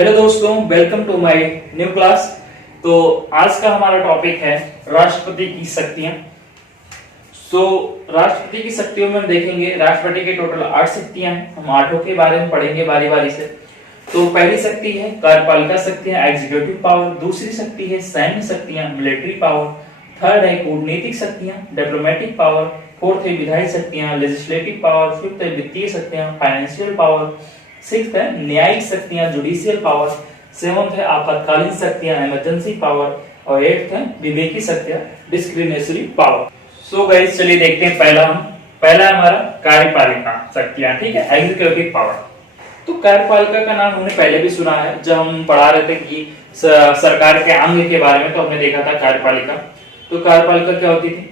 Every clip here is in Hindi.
हेलो दोस्तों, welcome to my new class. तो आज का हमारा टॉपिक है राष्ट्रपति की शक्तियां। राष्ट्रपति की शक्तियों में हम देखेंगे राष्ट्रपति के टोटल 8 शक्तियां हैं। हम आठों के बारे में पढ़ेंगे बारी बारी से। तो पहली शक्ति है कार्यपालिका शक्तियां, एग्जीक्यूटिव पावर। दूसरी शक्ति है सैन्य शक्तियां, मिलिट्री पावर। थर्ड है कूटनीतिक शक्तियां, डिप्लोमेटिक पावर। फोर्थ है विधायी शक्तियां, लेजिस्लेटिव पावर। फिफ्थ है वित्तीय शक्तियां, फाइनेंशियल पावर। सिक्स्थ है न्यायिक शक्तियां, जुडिशियल पावर। सेवंथ है आपातकालीन शक्तियां, इमरजेंसी पावर। और एट्थ है विवेकी शक्तियां, डिस्क्रिमिनेटरी पावर। सो गाइस, चलिए देखते हैं पहला हमारा कार्यपालिका शक्तियां, ठीक है, एग्जीक्यूटिव पावर। तो कार्यपालिका का नाम हमने पहले भी सुना है, जब हम पढ़ा रहे थे कि सरकार के अंग के बारे में, तो हमने देखा था कार्यपालिका। तो कार्यपालिका क्या होती थी?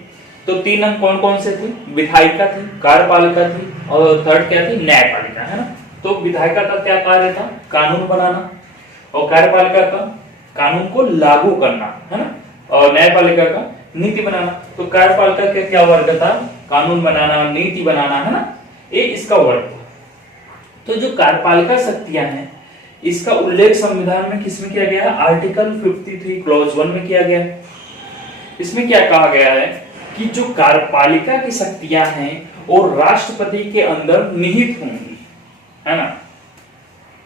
तो 3 अंग कौन कौन से थे? विधायिका थी, कार्यपालिका थी, और थर्ड क्या थी? न्यायपालिका, है ना। तो विधायिका का क्या कार्य था? कानून बनाना। और कार्यपालिका का कानून को लागू करना, है ना। और न्यायपालिका का नीति बनाना। तो कार्यपालिका का क्या वर्ग था? कानून बनाना, नीति बनाना, है ना, ये इसका वर्ग था। तो जो कार्यपालिका शक्तियां हैं, इसका उल्लेख संविधान में किसमें किया गया है? आर्टिकल 53 क्लॉज 1 में किया गया है। इसमें क्या कहा गया है कि जो कार्यपालिका की शक्तियां हैं वो राष्ट्रपति के अंदर निहित होंगी, है ना।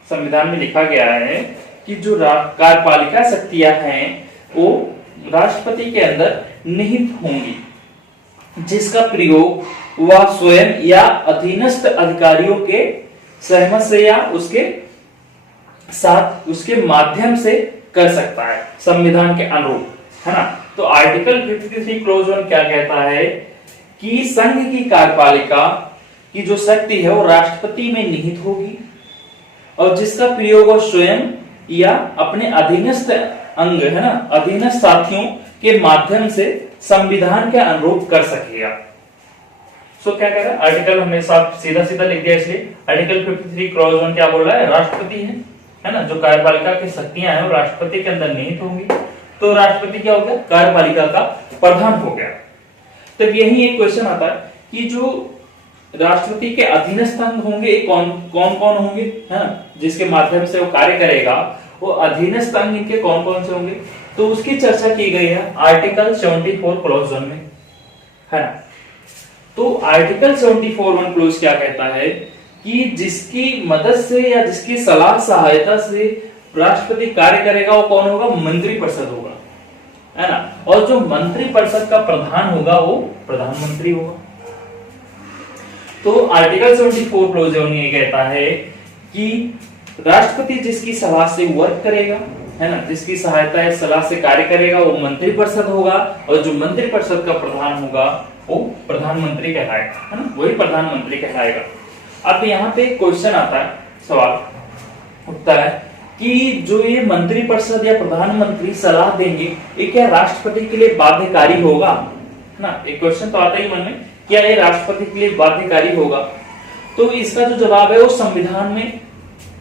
संविधान में लिखा गया है कि जो कार्यपालिका शक्तियां हैं वो राष्ट्रपति के अंदर निहित होंगी, जिसका प्रयोग वह स्वयं या अधीनस्थ अधिकारियों के सहमत से या उसके साथ उसके माध्यम से कर सकता है, संविधान के अनुरूप, है ना। तो आर्टिकल 53 क्लोज 1 क्या कहता है कि संघ की कार्यपालिका की जो शक्ति है वो राष्ट्रपति में निहित होगी, और जिसका प्रयोग वो स्वयं या अपने अधीनस्थ अंग, है ना, अधीनस्थ साथियों के माध्यम से संविधान के अनुरूप कर सकेगा। क्या कह रहा है आर्टिकल? हमने सीधा सीधा लिख दिया, इसलिए आर्टिकल 53 क्लॉज 1 क्या बोल रहा है? राष्ट्रपति है ना, जो कार्यपालिका की शक्तियां हैं वो राष्ट्रपति के अंदर निहित होंगी। तो राष्ट्रपति क्या हो गया? कार्यपालिका का प्रधान हो गया। तब यही एक क्वेश्चन आता है कि जो राष्ट्रपति के अधीनस्थ अंग होंगे कौन कौन होंगे, है ना, जिसके माध्यम से वो कार्य करेगा, वो अधीनस्थ अंग इनके कौन कौन से होंगे? तो उसकी चर्चा की गई है आर्टिकल 74 क्लॉज 1 में, है ना। तो आर्टिकल 74 क्लॉज क्या कहता है कि जिसकी मदद से या जिसकी सलाह सहायता से राष्ट्रपति कार्य करेगा वो कौन होगा? मंत्रिपरिषद होगा, है ना। और जो मंत्रिपरिषद का प्रधान होगा वो प्रधानमंत्री होगा। तो आर्टिकल 74 क्लॉज 1 ये कहता है कि राष्ट्रपति जिसकी सलाह से वर्क करेगा, है ना, जिसकी सहायता या सलाह से कार्य करेगा वो मंत्रिपरिषद होगा, और जो मंत्रिपरिषद का प्रधान होगा वो प्रधानमंत्री कहलाएगा, है ना, वही प्रधानमंत्री कहलाएगा। अब यहाँ पे क्वेश्चन आता है, सवाल उठता है कि जो ये मंत्रिपरिषद या प्रधानमंत्री सलाह देंगे, ये क्या राष्ट्रपति के लिए बाध्यकारी होगा, है ना। एक क्वेश्चन तो आता ही मन में, क्या ये राष्ट्रपति के लिए बाध्यकारी होगा? तो इसका जो जवाब है वो संविधान में,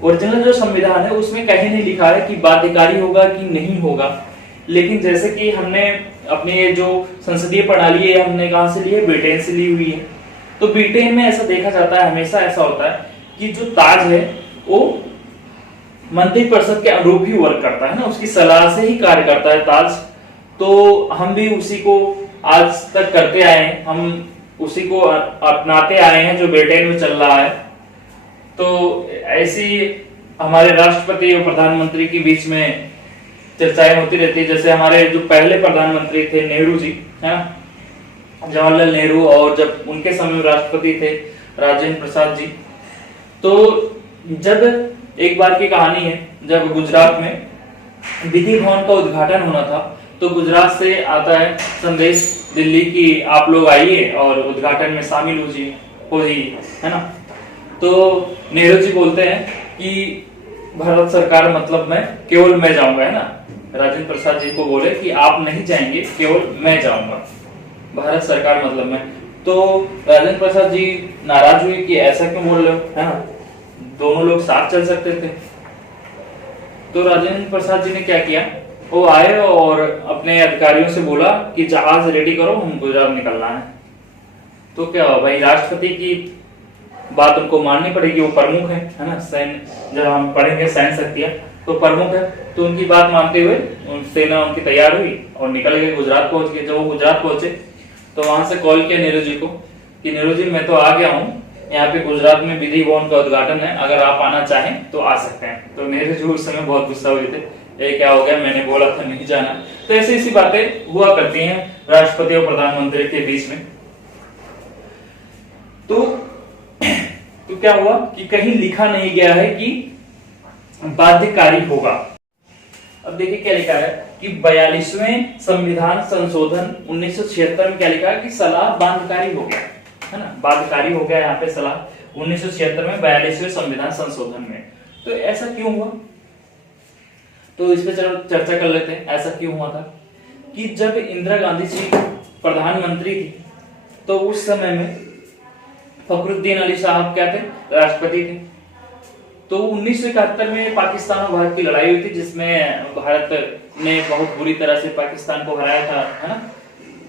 ओरिजिनल जो संविधान है उसमें कहीं नहीं लिखा है कि बाध्यकारी होगा कि नहीं होगा। लेकिन जैसे कि हमने अपने जो संसदीय प्रणाली है हमने कहां से ली है? ब्रिटेन से ली हुई है। तो ब्रिटेन में ऐसा देखा जाता है, हमेशा ऐसा होता है कि जो ताज है वो मंत्रिपरिषद के अनुरूप ही वर्क करता है ना, उसकी सलाह से ही कार्य करता है ताज। तो हम भी उसी को आज तक करते आए हैं, हम उसी को अपनाते आए हैं जो ब्रिटेन में चल रहा है। तो ऐसी हमारे राष्ट्रपति और प्रधानमंत्री के बीच में चर्चाएं होती रहती है। जैसे हमारे जो पहले प्रधानमंत्री थे नेहरू जी, है ना, जवाहरलाल नेहरू, और जब उनके समय में राष्ट्रपति थे राजेंद्र प्रसाद जी। तो जब एक बार की कहानी है, जब गुजरात में विधि भवन का उद्घाटन होना था, तो गुजरात से आता है संदेश दिल्ली की आप लोग आइए और उद्घाटन में शामिल हो जाइए, है ना। तो नेहरू जी बोलते हैं कि भारत सरकार मतलब केवल मैं जाऊंगा, है ना। राजेंद्र प्रसाद जी को बोले कि आप नहीं जाएंगे, केवल मैं जाऊंगा, भारत सरकार मतलब मैं। तो राजेंद्र प्रसाद जी नाराज हुए कि ऐसा क्यों बोल रहे हो, है ना, दोनों लोग साथ चल सकते थे। तो राजेंद्र प्रसाद जी ने क्या किया, वो आए और अपने अधिकारियों से बोला कि जहाज रेडी करो, हम गुजरात निकलना है। तो क्या भाई, राष्ट्रपति की बात उनको माननी पड़ेगी, वो प्रमुख है ना, सैन्य जब हम पढ़ेंगे सैन्य शक्तियां तो प्रमुख है, तो उनकी बात मानते हुए सेना उनकी तैयार हुई और निकल गए, गुजरात पहुंच गए। जब वो गुजरात पहुंचे तो वहां से कॉल किया नेहरू जी को कि नेहरू जी मैं तो आ गया हूँ, यहाँ पे गुजरात में विधि भवन का उद्घाटन है, अगर आप आना चाहें तो आ सकते हैं। तो नेहरू जी उस समय बहुत गुस्सा हुए थे, ये क्या हो गया, मैंने बोला था नहीं जाना। तो ऐसी ऐसी बातें हुआ करती हैं राष्ट्रपति और प्रधानमंत्री के बीच में। तो क्या हुआ कि कहीं लिखा नहीं गया है कि बाध्यकारी होगा। अब देखिए क्या लिखा है कि 42वें संविधान संशोधन 1976 में क्या लिखा है कि सलाह बाध्यकारी हो गया है ना, बाध्यकारी हो गया यहाँ पे सलाह 1976 में 42वें संविधान संशोधन में। तो ऐसा क्यों हुआ, तो इस पे चलो चर्चा कर लेते हैं। ऐसा क्यों हुआ था कि जब इंदिरा गांधी जी प्रधानमंत्री थी तो उस समय में फखरुद्दीन अली साहब क्या थे, राष्ट्रपति थे। तो 1971 में पाकिस्तान और भारत की लड़ाई हुई थी, जिसमें भारत ने बहुत बुरी तरह से पाकिस्तान को हराया था, है ना।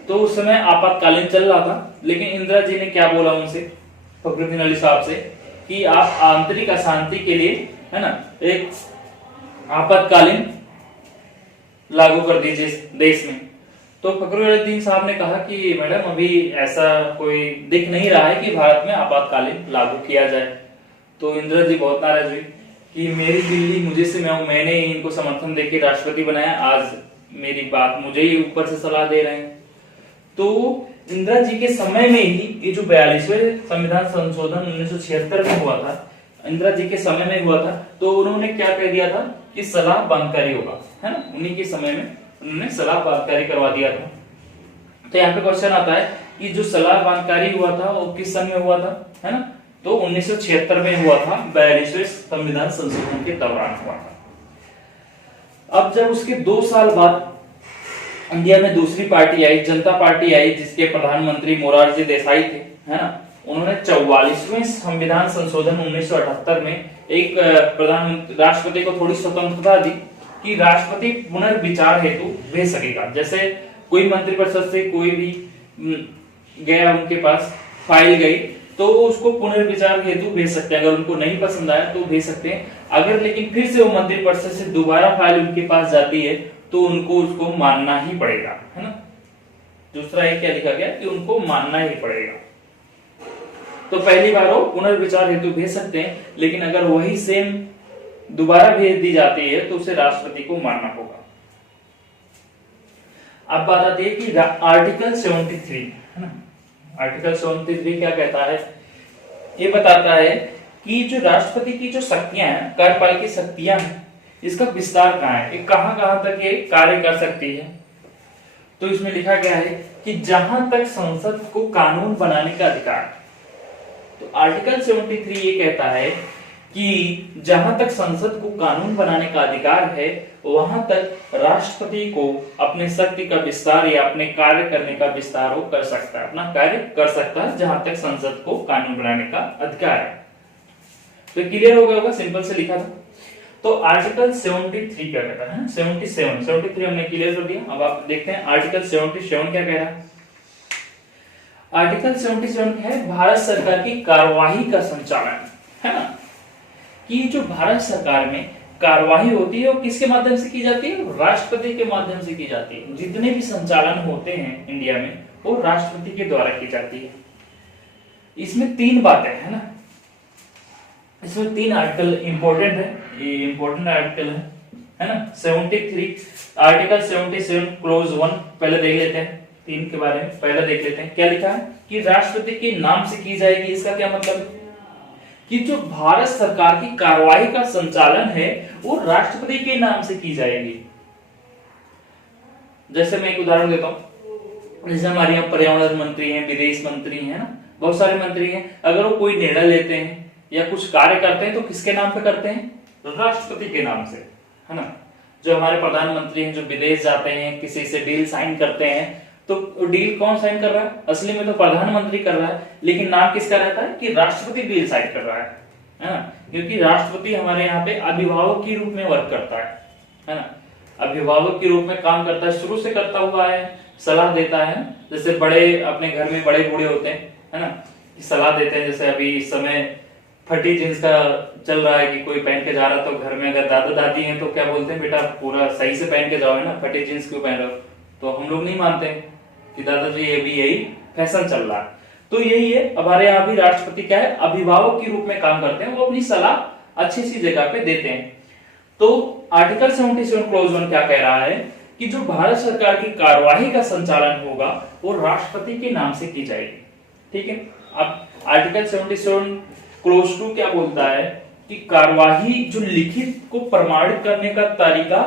तो उस समय आपातकालीन चल रहा था, लेकिन इंदिरा जी ने क्या बोला उनसे, फखरुद्दीन अली साहब से, कि आप आंतरिक अशांति के लिए, है ना, एक आपातकालीन लागू कर दीजिए देश में। तो फखरुद्दीन साहब ने कहा कि मैडम अभी ऐसा कोई दिख नहीं रहा है कि भारत में आपातकालीन लागू किया जाए। तो इंदिरा जी बहुत नाराज हुई कि मेरी दिल्ली मुझे से मैंने इनको समर्थन देके राष्ट्रपति बनाया, आज मेरी बात मुझे ही ऊपर से सलाह दे रहे हैं। तो इंदिरा जी के समय में ही ये जो 42वें संविधान संशोधन 1976 में हुआ था, इंदिरा जी के समय में हुआ था, तो उन्होंने क्या कह दिया था कि सलाह बाध्यकारी होगा, है ना। उन्हीं के समय में उन्होंने सलाह बाध्यकारी करवा दिया था। तो यहाँ पे क्वेश्चन आता है कि जो सलाह बाध्यकारी हुआ था वो किस सन में हुआ था, है ना। तो 1976 में हुआ था, 42वें संविधान संशोधन के दौरान हुआ था। अब जब उसके 2 साल बाद इंडिया में दूसरी पार्टी आई, जनता पार्टी आई, जिसके प्रधानमंत्री मोरारजी देसाई थे, है ना। उन्होंने 44वें संविधान संशोधन 1978 में एक प्रधानमंत्री राष्ट्रपति को थोड़ी स्वतंत्रता दी कि राष्ट्रपति पुनर्विचार हेतु भेज सकेगा। जैसे कोई मंत्रिपरिषद से कोई भी गया, उनके पास फाइल गई, तो उसको पुनर्विचार हेतु भेज सकते हैं। अगर उनको नहीं पसंद आया तो भेज सकते हैं। अगर लेकिन फिर से वो मंत्रिपरिषद से दोबारा फाइल उनके पास जाती है तो उनको उसको मानना ही पड़ेगा, है ना। दूसरा एक क्या लिखा गया कि उनको मानना ही पड़ेगा। तो पहली बार वो पुनर्विचार हेतु भेज सकते हैं, लेकिन अगर वही सेम दोबारा भेज दी जाती है तो उसे राष्ट्रपति को मानना होगा। अब बात आती है कि आर्टिकल 73, है ना। आर्टिकल 73 क्या कहता है, ये बताता है कि जो राष्ट्रपति की जो शक्तियां हैं, कार्यपालिका शक्तियां हैं, इसका विस्तार कहाँ है, ये कहां तक ये कार्य कर सकती है। तो इसमें लिखा गया है कि जहां तक संसद को कानून बनाने का अधिकार, तो आर्टिकल 73 ये कहता है कि जहां तक संसद को कानून बनाने का अधिकार है, वहां तक राष्ट्रपति को अपने शक्ति का विस्तार या अपने कार्य करने का विस्तार वो कर सकता है, अपना कार्य कर सकता है, जहां तक संसद को कानून बनाने का अधिकार है। तो क्लियर हो गया होगा, सिंपल से लिखा था। तो आर्टिकल 73 क्या कहता है, 73 हमने क्लियर कर दिया। अब आप देखते हैं आर्टिकल 77 क्या कह रहा है। आर्टिकल 77 है भारत सरकार की कार्यवाही का संचालन, है ना। कि जो भारत सरकार में कार्यवाही होती है वो किसके माध्यम से की जाती है, राष्ट्रपति के माध्यम से की जाती है। जितने भी संचालन होते हैं इंडिया में वो राष्ट्रपति के द्वारा की जाती है। इसमें 3 बातें है ना, इसमें 3 आर्टिकल इंपॉर्टेंट है, ये इंपॉर्टेंट आर्टिकल है ना। 73 आर्टिकल 77 क्लोज 1 पहले देख लेते हैं, 3 के बारे में पहले देख लेते हैं। क्या लिखा है कि राष्ट्रपति के नाम से की जाएगी। इसका क्या मतलब है कि जो भारत सरकार की कार्यवाही का संचालन है वो राष्ट्रपति के नाम से की जाएगी। जैसे मैं एक उदाहरण देता हूं, जैसे हमारे यहाँ पर्यावरण मंत्री हैं, विदेश मंत्री हैं ना, बहुत सारे मंत्री हैं। अगर वो कोई निर्णय लेते हैं या कुछ कार्य करते हैं तो किसके नाम पे करते हैं, राष्ट्रपति के नाम से, है ना। जो हमारे प्रधानमंत्री हैं जो विदेश जाते हैं, किसी से डील साइन करते हैं, तो डील कौन साइन कर रहा है, असली में तो प्रधानमंत्री कर रहा है, लेकिन नाम किसका रहता है कि राष्ट्रपति डील साइन कर रहा है ना। क्योंकि राष्ट्रपति हमारे यहाँ पे अभिभावक के रूप में वर्क करता है ना। अभिभावक के रूप में काम करता है, शुरू से करता हुआ है, सलाह देता है। जैसे बड़े अपने घर में बड़े बूढ़े होते हैं, है ना, की सलाह देते हैं। जैसे अभी इस समय फटी जींस का चल रहा है कि कोई पहन के जा रहा, तो घर में अगर दादा दादी हैं तो क्या बोलते हैं, बेटा पूरा सही से पहन के जाओ, है ना, फटी जींस क्यों पहन रहे हो। तो हम लोग नहीं मानते कि दादाजी ये भी यही फैशन चल रहा है। तो यही है, हमारे यहाँ भी राष्ट्रपति क्या है, अभिभावक के रूप में काम करते हैं, वो अपनी सलाह अच्छी सी जगह पे देते हैं। तो आर्टिकल 77 क्लॉज 1 क्या कह रहा है कि जो भारत सरकार की कार्यवाही का संचालन होगा वो राष्ट्रपति के नाम से की जाएगी। ठीक है। अब आर्टिकल 77 क्लॉज 2 क्या बोलता है कि कार्यवाही जो लिखित को प्रमाणित करने का तरीका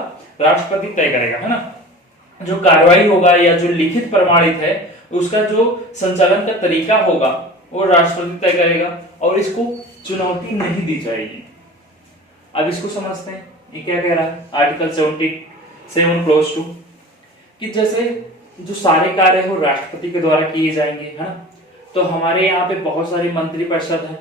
राष्ट्रपति तय करेगा, है ना। जो कार्यवाही होगा या जो लिखित प्रमाणित है उसका जो संचालन का तरीका होगा वो राष्ट्रपति तय करेगा और इसको चुनौती नहीं दी जाएगी। अब इसको समझते हैं, ये क्या कह रहा है आर्टिकल 77 क्लॉज 2 कि जैसे जो सारे कार्य है वो राष्ट्रपति के द्वारा किए जाएंगे, है ना। तो हमारे यहाँ पे बहुत सारे मंत्री परिषद है,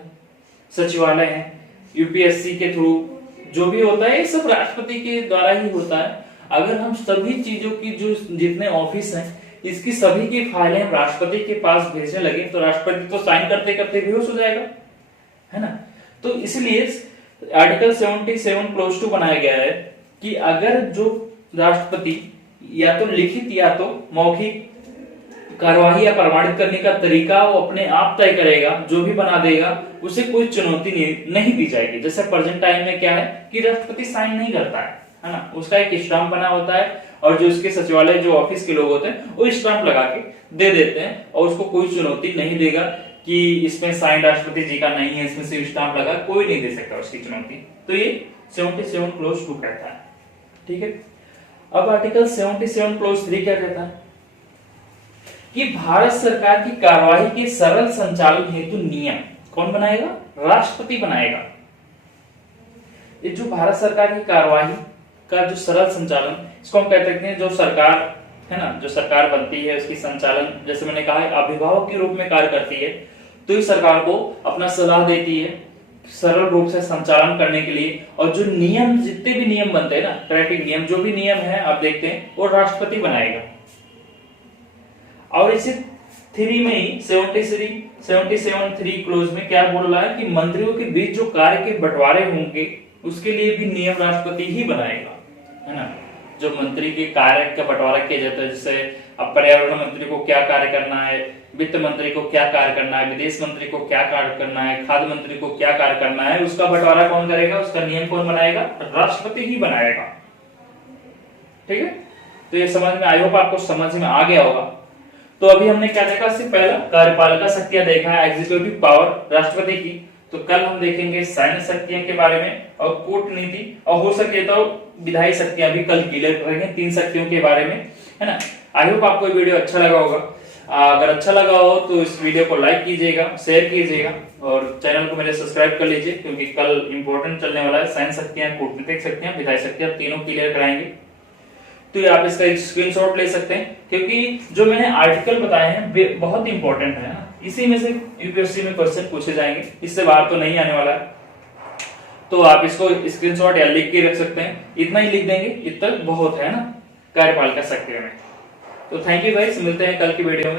सचिवालय है, यूपीएससी के थ्रू जो भी होता है ये सब राष्ट्रपति के द्वारा ही होता है। अगर हम सभी चीजों की जो जितने ऑफिस हैं इसकी सभी की फाइलें राष्ट्रपति के पास भेजने लगे तो राष्ट्रपति तो साइन करते करते बेहोश हो जाएगा, है ना। तो इसलिए आर्टिकल 77 क्लॉज 2 बनाया गया है कि अगर जो राष्ट्रपति या तो लिखित या तो मौखिक कार्यवाही या प्रमाणित करने का तरीका वो अपने आप तय करेगा, जो भी बना देगा उसे कोई चुनौती नहीं दी जाएगी। जैसे प्रेजेंट टाइम में क्या है कि राष्ट्रपति साइन नहीं करता है ना, उसका एक स्टाम्प बना होता है और जो उसके सचिवालय जो ऑफिस के लोग होते हैं वो स्टाम्प लगा के दे देते हैं और उसको कोई चुनौती नहीं देगा कि इसमें साइन राष्ट्रपति जी का नहीं है, इसमें सिर्फ स्टाम्प लगा, कोई नहीं दे सकता उसकी चुनौती। तो ये 77 क्लॉज 2 कहता है। ठीक है। अब आर्टिकल 77 क्लॉज 3 क्या कहता है कि भारत सरकार की कार्यवाही के सरल संचालन हेतु नियम कौन बनाएगा, राष्ट्रपति बनाएगा। ये जो भारत सरकार की कार्यवाही का जो सरल संचालन, इसको हम कह सकते हैं जो सरकार है ना, जो सरकार बनती है उसकी संचालन, जैसे मैंने कहा है अभिभावक के रूप में कार्य करती है, तो इस सरकार को अपना सलाह देती है सरल रूप से संचालन करने के लिए। और जो नियम, जितने भी नियम बनते हैं ना, ट्रैफिक नियम, जो भी नियम है आप देखते हैं वो राष्ट्रपति बनाएगा। और इसी 3 में ही 77 क्लोज में क्या बोल रहा है कि मंत्रियों के बीच जो कार्य के बंटवारे होंगे उसके लिए भी नियम राष्ट्रपति ही बनाएगा, है ना। जो मंत्री के कार्य का बंटवारा किया जाता है, जैसे अब पर्यावरण मंत्री को क्या कार्य करना है, वित्त मंत्री को क्या कार्य करना है, विदेश मंत्री को क्या कार्य करना है, खाद्य मंत्री को क्या कार्य करना है, उसका बंटवारा कौन करेगा, उसका नियम कौन बनाएगा, राष्ट्रपति ही बनाएगा। ठीक है। तो ये समझ में, आई होप आपको समझ में आ गया होगा। तो अभी हमने क्या देखा, इससे पहला कार्यपालिका शक्तियां देखा है, एग्जीक्यूटिव पावर राष्ट्रपति की। तो कल हम देखेंगे सैन्य शक्तियां के बारे में और कूटनीति, और हो सके तो विधायी शक्तियां भी कल क्लियर करेंगे, 3 शक्तियों के बारे में, है ना। आई होप आपको ये वीडियो अच्छा लगा होगा। अगर अच्छा लगा हो तो इस वीडियो को लाइक कीजिएगा, शेयर कीजिएगा और चैनल को मेरे सब्सक्राइब कर लीजिए, क्योंकि कल इंपॉर्टेंट चलने वाला है। सैन्य शक्तियां, कूटनीतिक शक्तियां, विधायी शक्तियां, तीनों क्लियर कराएंगे। तो आप इसका एक स्क्रीनशॉट ले सकते हैं, क्योंकि जो मैंने आर्टिकल बताए हैं बहुत इंपॉर्टेंट है। इसी में से यूपीएससी में क्वेश्चन पूछे जाएंगे, इससे बाहर तो नहीं आने वाला है। तो आप इसको स्क्रीनशॉट या लिख के रख सकते हैं, इतना ही लिख देंगे, इतना बहुत है ना कार्यपालिका शक्तियों में। तो थैंक यू गाइस, मिलते हैं कल की वीडियो में।